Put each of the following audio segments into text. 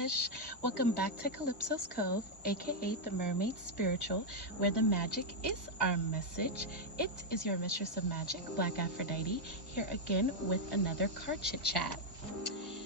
Hush. Welcome back to Calypso's Cove, aka the Mermaid Spiritual, where the magic is our message. It is your mistress of magic, BlkAfroditee, here again with another card chit chat.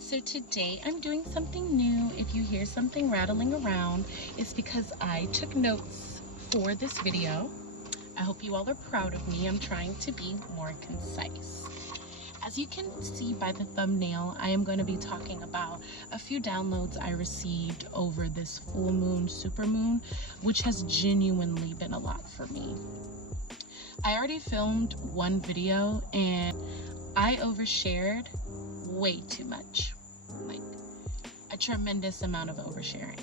So today I'm doing something new. If you hear something rattling around, it's because I took notes for this video. I hope you all are proud of me. I'm trying to be more concise. As you can see by the thumbnail, I am going to be talking about a few downloads I received over this full moon, supermoon, which has genuinely been a lot for me. I already filmed one video and I overshared way too much, like a tremendous amount of oversharing.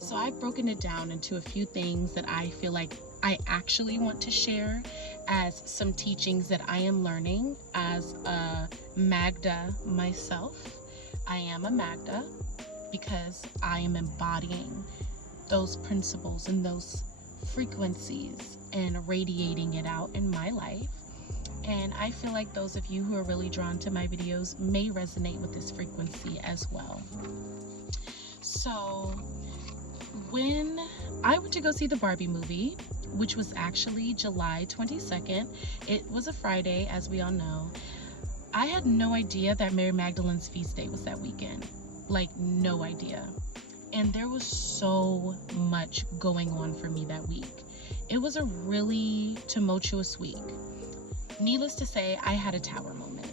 So I've broken it down into a few things that I feel like I actually want to share as some teachings that I am learning as a Magda myself. I am a Magda because I am embodying those principles and those frequencies and radiating it out in my life. And I feel like those of you who are really drawn to my videos may resonate with this frequency as well. So when I went to go see the Barbie movie, which was actually July 22nd, it was a Friday, as we all know, I had no idea that Mary Magdalene's feast day was that weekend. Like, no idea. And there was so much going on for me that week. It was a really tumultuous week. Needless to say, I had a tower moment.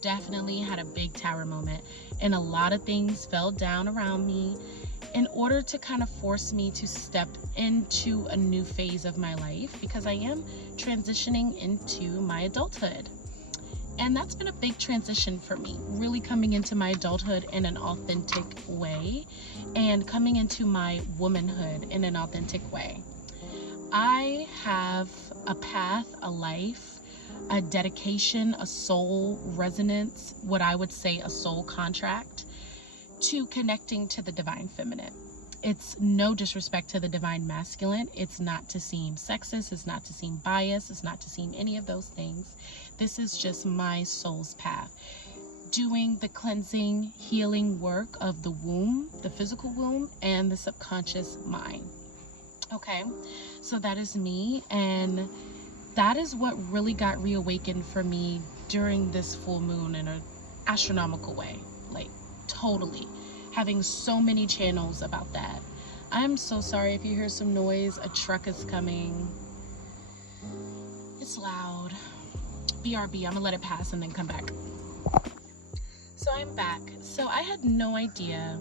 Definitely had a big tower moment. And a lot of things fell down around me in order to kind of force me to step into a new phase of my life, because I am transitioning into my adulthood. And that's been a big transition for me, really coming into my adulthood in an authentic way and coming into my womanhood in an authentic way. I have a path, a life, a dedication, a soul resonance, what I would say a soul contract to connecting to the divine feminine. It's no disrespect to the divine masculine. It's not to seem sexist. It's not to seem biased. It's not to seem any of those things. This is just my soul's path. Doing the cleansing, healing work of the womb, the physical womb, and the subconscious mind. Okay, so that is me, and that is what really got reawakened for me during this full moon in an astronomical way. Like, totally having so many channels about that. I'm so sorry if you hear some noise. A truck is coming. It's loud. BRB, I'm gonna let it pass and then come back. So I'm back. So I had no idea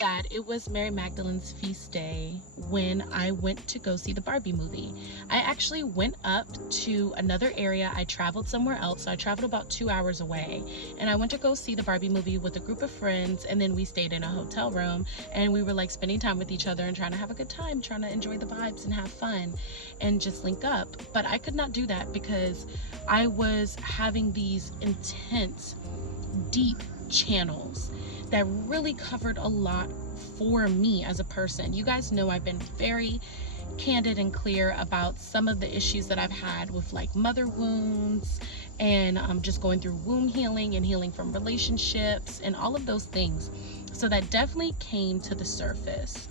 that it was Mary Magdalene's feast day when I went to go see the Barbie movie. I actually went up to another area. I traveled somewhere else. So I traveled about 2 hours away, and I went to go see the Barbie movie with a group of friends, and then we stayed in a hotel room and we were like spending time with each other and trying to have a good time, trying to enjoy the vibes and have fun and just link up. But I could not do that because I was having these intense, deep channels that really covered a lot for me as a person. You guys know I've been very candid and clear about some of the issues that I've had with like mother wounds and just going through womb healing and healing from relationships and all of those things. So that definitely came to the surface.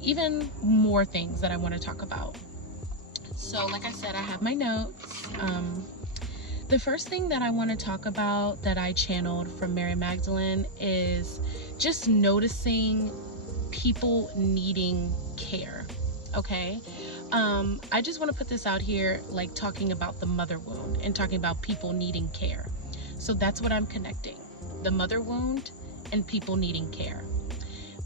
Even more things that I want to talk about. So like I said, I have my notes. The first thing that I want to talk about that I channeled from Mary Magdalene is just noticing people needing care, okay? I just want to put this out here, like talking about the mother wound and talking about people needing care. So that's what I'm connecting, the mother wound and people needing care.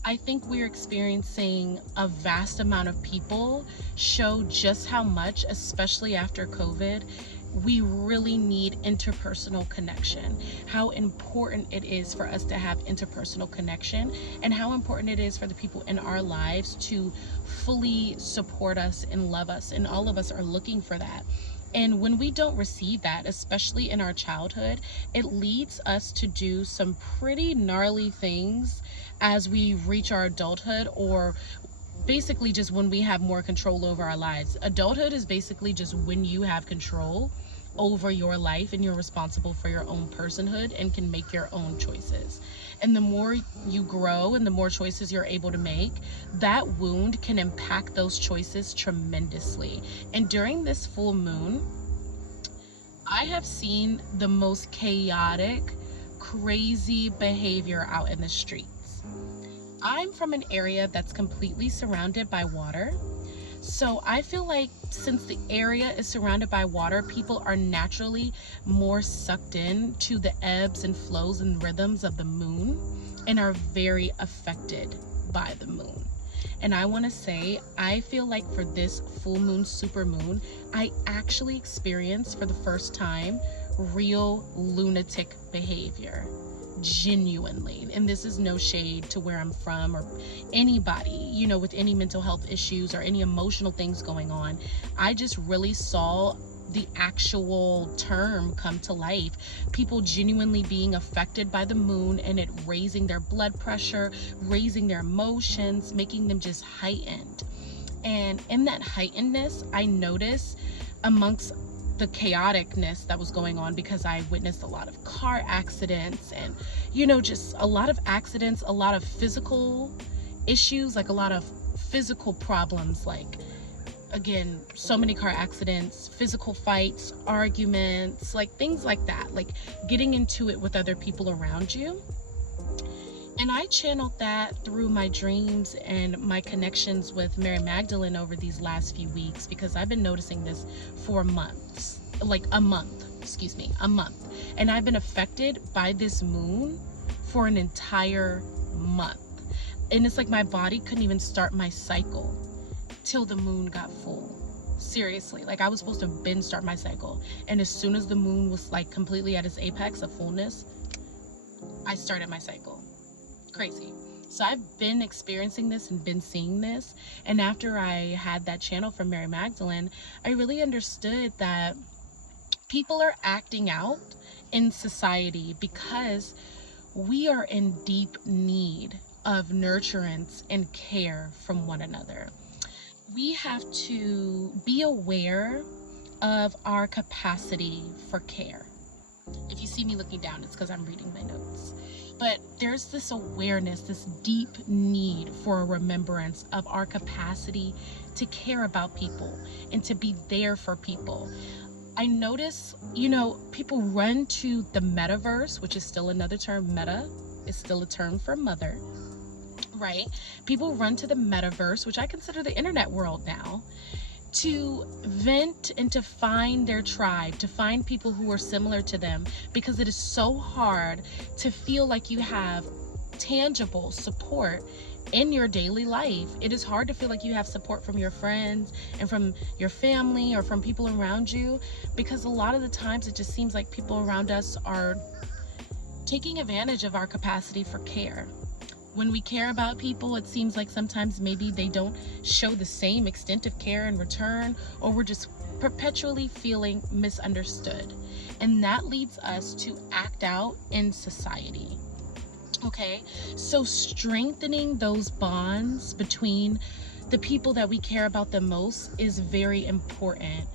I think we're experiencing a vast amount of people show just how much, especially after COVID, we really need interpersonal connection, how important it is for us to have interpersonal connection, and how important it is for the people in our lives to fully support us and love us. And all of us are looking for that. And when we don't receive that, especially in our childhood, it leads us to do some pretty gnarly things as we reach our adulthood, or basically just when we have more control over our lives. Adulthood is basically just when you have control over your life, and you're responsible for your own personhood and can make your own choices. And the more you grow and the more choices you're able to make, that wound can impact those choices tremendously. And during this full moon, I have seen the most chaotic, crazy behavior out in the streets. I'm from an area that's completely surrounded by water. So I feel like since the area is surrounded by water, people are naturally more sucked in to the ebbs and flows and rhythms of the moon and are very affected by the moon. And I want to say, I feel like for this full moon, super moon, I actually experienced for the first time real lunatic behavior. Genuinely. And this is no shade to where I'm from or anybody, you know, with any mental health issues or any emotional things going on. I just really saw the actual term come to life. People genuinely being affected by the moon and it raising their blood pressure, raising their emotions, making them just heightened. And in that heightenedness, I noticed amongst the chaoticness that was going on, because I witnessed a lot of car accidents and, you know, just a lot of accidents, a lot of physical issues, like a lot of physical problems, like, again, so many car accidents, physical fights, arguments, like things like that, like getting into it with other people around you. And I channeled that through my dreams and my connections with Mary Magdalene over these last few weeks, because I've been noticing this for months, like a month. And I've been affected by this moon for an entire month. And it's like my body couldn't even start my cycle till the moon got full. Seriously, like I was supposed to binge start my cycle. And as soon as the moon was like completely at its apex of fullness, I started my cycle. Crazy. So I've been experiencing this and been seeing this, and after I had that channel from Mary Magdalene, I really understood that people are acting out in society because we are in deep need of nurturance and care from one another. We have to be aware of our capacity for care. If you see me looking down, it's because I'm reading my notes. But there's this awareness, this deep need for a remembrance of our capacity to care about people and to be there for people. I notice, you know, people run to the metaverse, which is still another term. Meta is still a term for mother, right? People run to the metaverse, which I consider the internet world now, to vent and to find their tribe, to find people who are similar to them, because it is so hard to feel like you have tangible support in your daily life. It is hard to feel like you have support from your friends and from your family or from people around you, because a lot of the times it just seems like people around us are taking advantage of our capacity for care. When we care about people, it seems like sometimes maybe they don't show the same extent of care in return, or we're just perpetually feeling misunderstood. And that leads us to act out in society. Okay, so strengthening those bonds between the people that we care about the most is very important.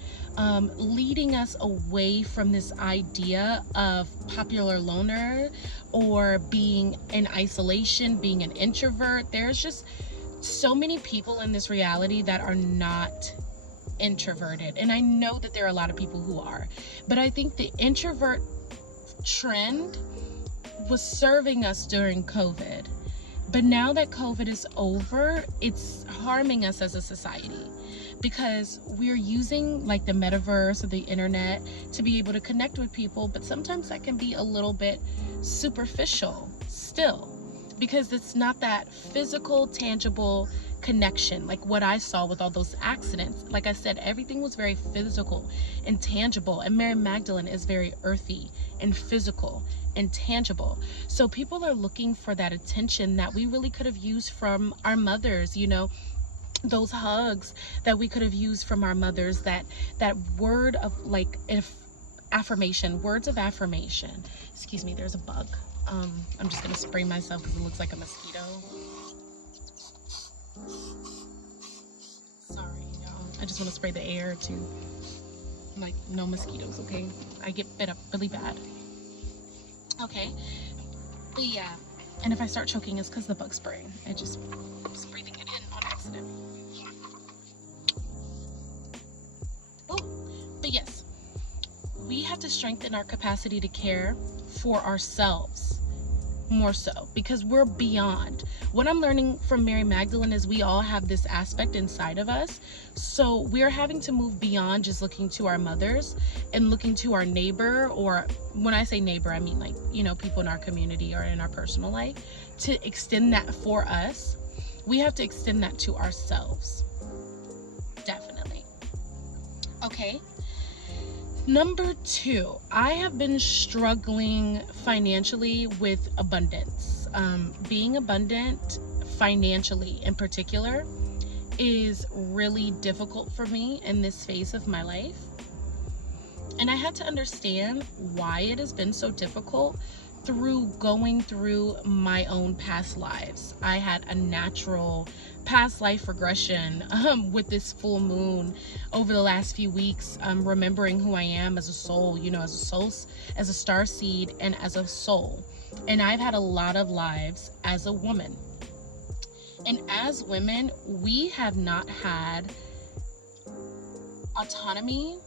Leading us away from this idea of popular loner or being in isolation, being an introvert. There's just so many people in this reality that are not introverted. And I know that there are a lot of people who are, but I think the introvert trend was serving us during COVID. But now that COVID is over, it's harming us as a society, because we're using like the metaverse or the internet to be able to connect with people, but sometimes that can be a little bit superficial still, because it's not that physical, tangible connection like what I saw with all those accidents. Like I said, everything was very physical and tangible, and Mary Magdalene is very earthy and physical and tangible. So people are looking for that attention that we really could have used from our mothers, you know, those hugs that we could have used from our mothers, that word of like affirmation, words of affirmation. Excuse me, there's a bug. I'm just gonna spray myself because it looks like a mosquito. Sorry, y'all. I just want to spray the air to like no mosquitoes, okay? I get bit up really bad. Okay, but yeah, and if I start choking, it's because the bug spray. I just was breathing it in on accident. Oh, but yes, we have to strengthen our capacity to care for ourselves more so, because we're beyond. What I'm learning from Mary Magdalene is we all have this aspect inside of us, so we're having to move beyond just looking to our mothers and looking to our neighbor, or when I say neighbor, I mean like, you know, people in our community or in our personal life, to extend that for us. We have to extend that to ourselves, definitely. Okay, number 2, I have been struggling financially with abundance. Being abundant financially in particular is really difficult for me in this phase of my life. And I had to understand why it has been so difficult through going through my own past lives. I had a natural past life regression with this full moon over the last few weeks, remembering who I am as a soul, you know, as a soul, as a star seed, and as a soul. And I've had a lot of lives as a woman. And as women, we have not had autonomy,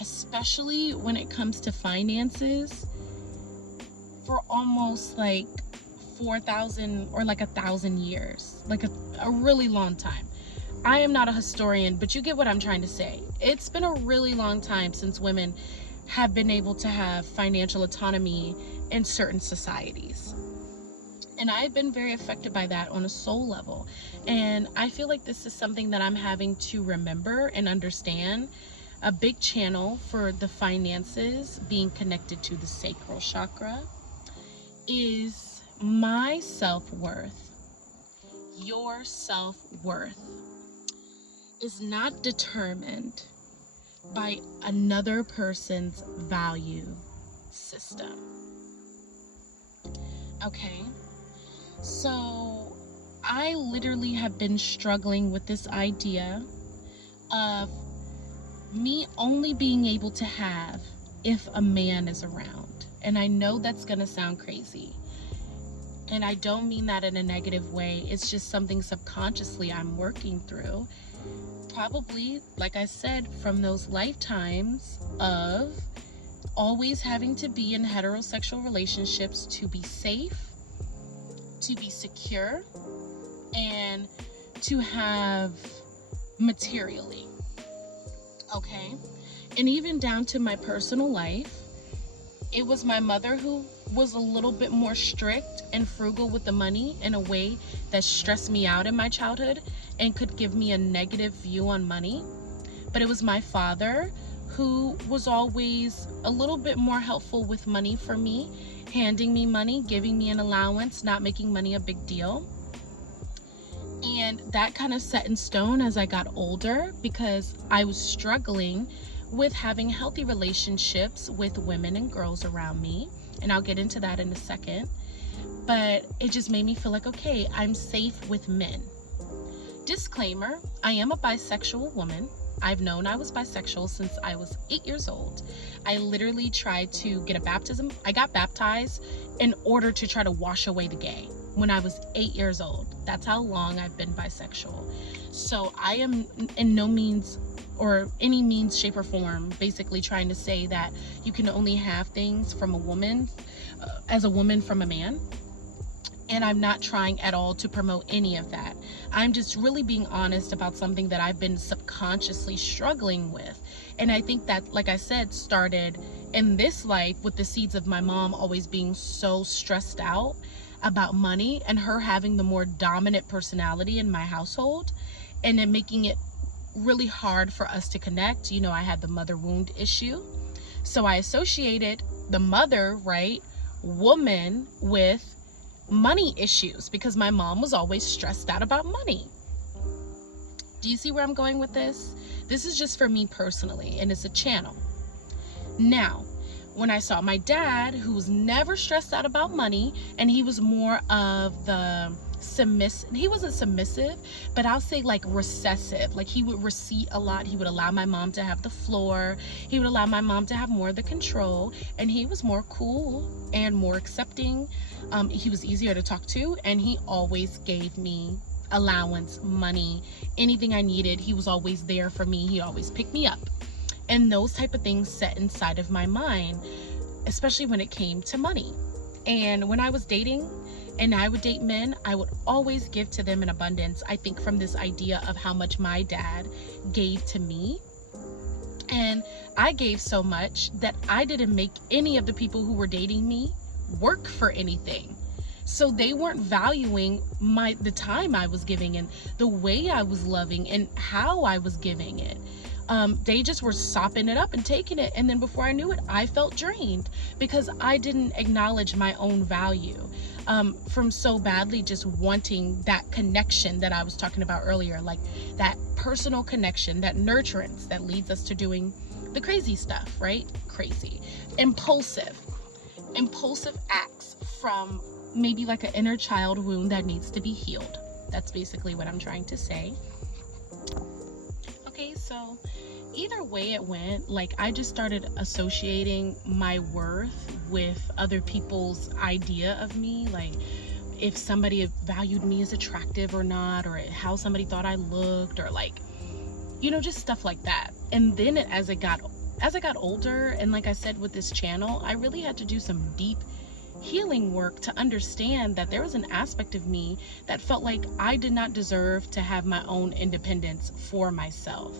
especially when it comes to finances, for almost like 4,000 or like 1,000 years, like a really long time. I am not a historian, but you get what I'm trying to say. It's been a really long time since women have been able to have financial autonomy in certain societies. And I've been very affected by that on a soul level. And I feel like this is something that I'm having to remember and understand. A big channel for the finances being connected to the sacral chakra is my self-worth. Your self-worth is not determined by another person's value system. Okay, so I literally have been struggling with this idea of me only being able to have if a man is around. And I know that's gonna sound crazy, and I don't mean that in a negative way. It's just something subconsciously I'm working through, probably, like I said, from those lifetimes of always having to be in heterosexual relationships to be safe, to be secure, and to have materially. Okay, and even down to my personal life, it was my mother who was a little bit more strict and frugal with the money in a way that stressed me out in my childhood and could give me a negative view on money. But it was my father who was always a little bit more helpful with money for me, handing me money, giving me an allowance, not making money a big deal. And that kind of set in stone as I got older, because I was struggling with having healthy relationships with women and girls around me. And I'll get into that in a second. But it just made me feel like, okay, I'm safe with men. Disclaimer, I am a bisexual woman. I've known I was bisexual since I was 8 years old. I literally tried to get a baptism. I got baptized in order to try to wash away the gay when I was 8 years old. That's how long I've been bisexual. So I am in no means or any means, shape, or form basically trying to say that you can only have things from a woman, as a woman from a man. And I'm not trying at all to promote any of that. I'm just really being honest about something that I've been subconsciously struggling with. And I think that, like I said, started in this life with the seeds of my mom always being so stressed out about money and her having the more dominant personality in my household, and then making it really hard for us to connect. You know, I had the mother wound issue. So I associated the mother, right, woman with money issues because my mom was always stressed out about money. Do you see where I'm going with this? This is just for me personally, and it's a channel. Now, when I saw my dad, who was never stressed out about money, and he was more of the submissive. He wasn't submissive, but I'll say like recessive. Like he would recede a lot. He would allow my mom to have the floor. He would allow my mom to have more of the control, and he was more cool and more accepting. He was easier to talk to, and he always gave me allowance, money, anything I needed. He was always there for me. He always picked me up, and those type of things set inside of my mind, especially when it came to money. And when I was dating and I would date men, I would always give to them in abundance. I think from this idea of how much my dad gave to me. And I gave so much that I didn't make any of the people who were dating me work for anything. So they weren't valuing the time I was giving and the way I was loving and how I was giving it. They just were sopping it up and taking it. And then before I knew it, I felt drained because I didn't acknowledge my own value from so badly just wanting that connection that I was talking about earlier, like that personal connection, that nurturance that leads us to doing the crazy stuff, right? Crazy. Impulsive acts from maybe like an inner child wound that needs to be healed. That's basically what I'm trying to say. Okay, so either way it went, like I just started associating my worth with other people's idea of me, like if somebody valued me as attractive or not, or how somebody thought I looked, or like, you know, just stuff like that. And then as I got older, and like I said with this channel, I really had to do some deep healing work to understand that there was an aspect of me that felt like I did not deserve to have my own independence for myself.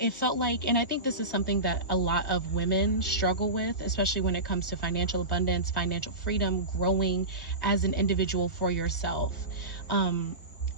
It felt like, and I think this is something that a lot of women struggle with, especially when it comes to financial abundance, financial freedom, growing as an individual for yourself.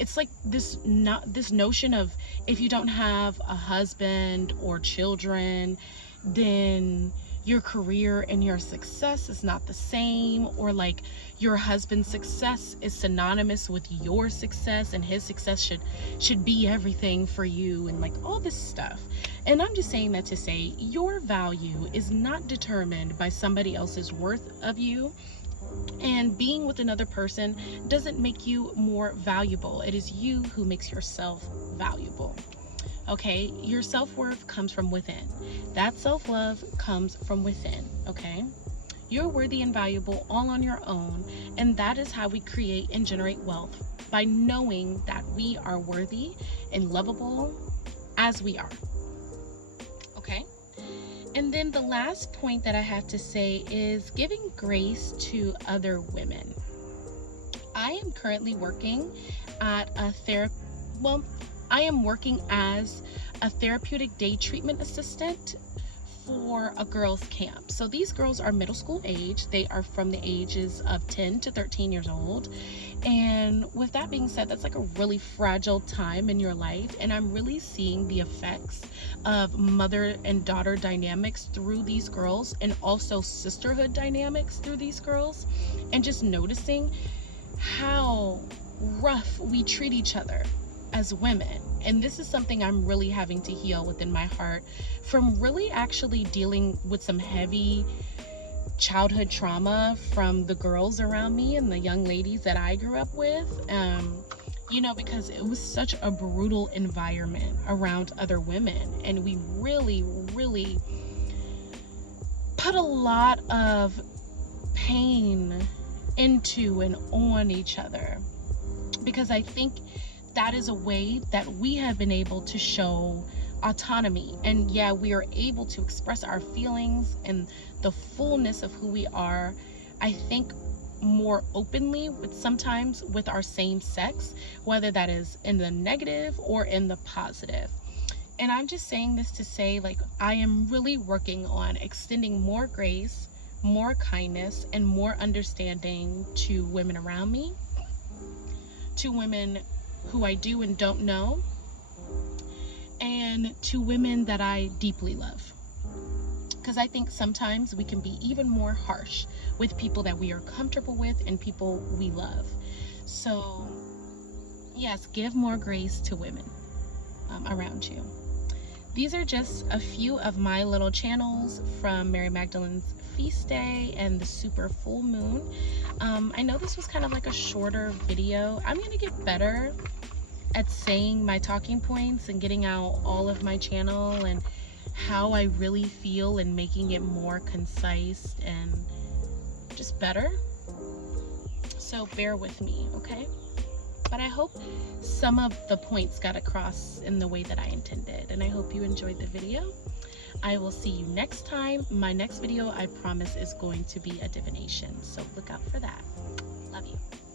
It's like this notion of if you don't have a husband or children, then your career and your success is not the same, or like your husband's success is synonymous with your success and his success should be everything for you, and like all this stuff. And I'm just saying that to say your value is not determined by somebody else's worth of you, and being with another person doesn't make you more valuable. It is you who makes yourself valuable. Okay, your self-worth comes from within. That self-love comes from within, okay? You're worthy and valuable all on your own, and that is how we create and generate wealth, by knowing that we are worthy and lovable as we are, okay? And then the last point that I have to say is giving grace to other women. I am currently working at I am working as a therapeutic day treatment assistant for a girls' camp. So these girls are middle school age. They are from the ages of 10 to 13 years old. And with that being said, that's like a really fragile time in your life. And I'm really seeing the effects of mother and daughter dynamics through these girls, and also sisterhood dynamics through these girls, and just noticing how rough we treat each other as women. And this is something I'm really having to heal within my heart, from really actually dealing with some heavy childhood trauma from the girls around me and the young ladies that I grew up with, you know, because it was such a brutal environment around other women, and we really put a lot of pain into and on each other, because I think that is a way that we have been able to show autonomy. And yeah, we are able to express our feelings and the fullness of who we are, I think, more openly sometimes with our same sex, whether that is in the negative or in the positive. And I'm just saying this to say, like, I am really working on extending more grace, more kindness, and more understanding to women around me, to women who I do and don't know, and to women that I deeply love. Because I think sometimes we can be even more harsh with people that we are comfortable with and people we love. So yes, give more grace to women around you. These are just a few of my little channels from Mary Magdalene's feast day and the super full moon. I know this was kind of like a shorter video. I'm gonna get better at saying my talking points and getting out all of my channel and how I really feel and making it more concise and just better. So bear with me, okay? But I hope some of the points got across in the way that I intended, and I hope you enjoyed the video. I will see you next time. My next video, I promise, is going to be a divination, so look out for that. Love you.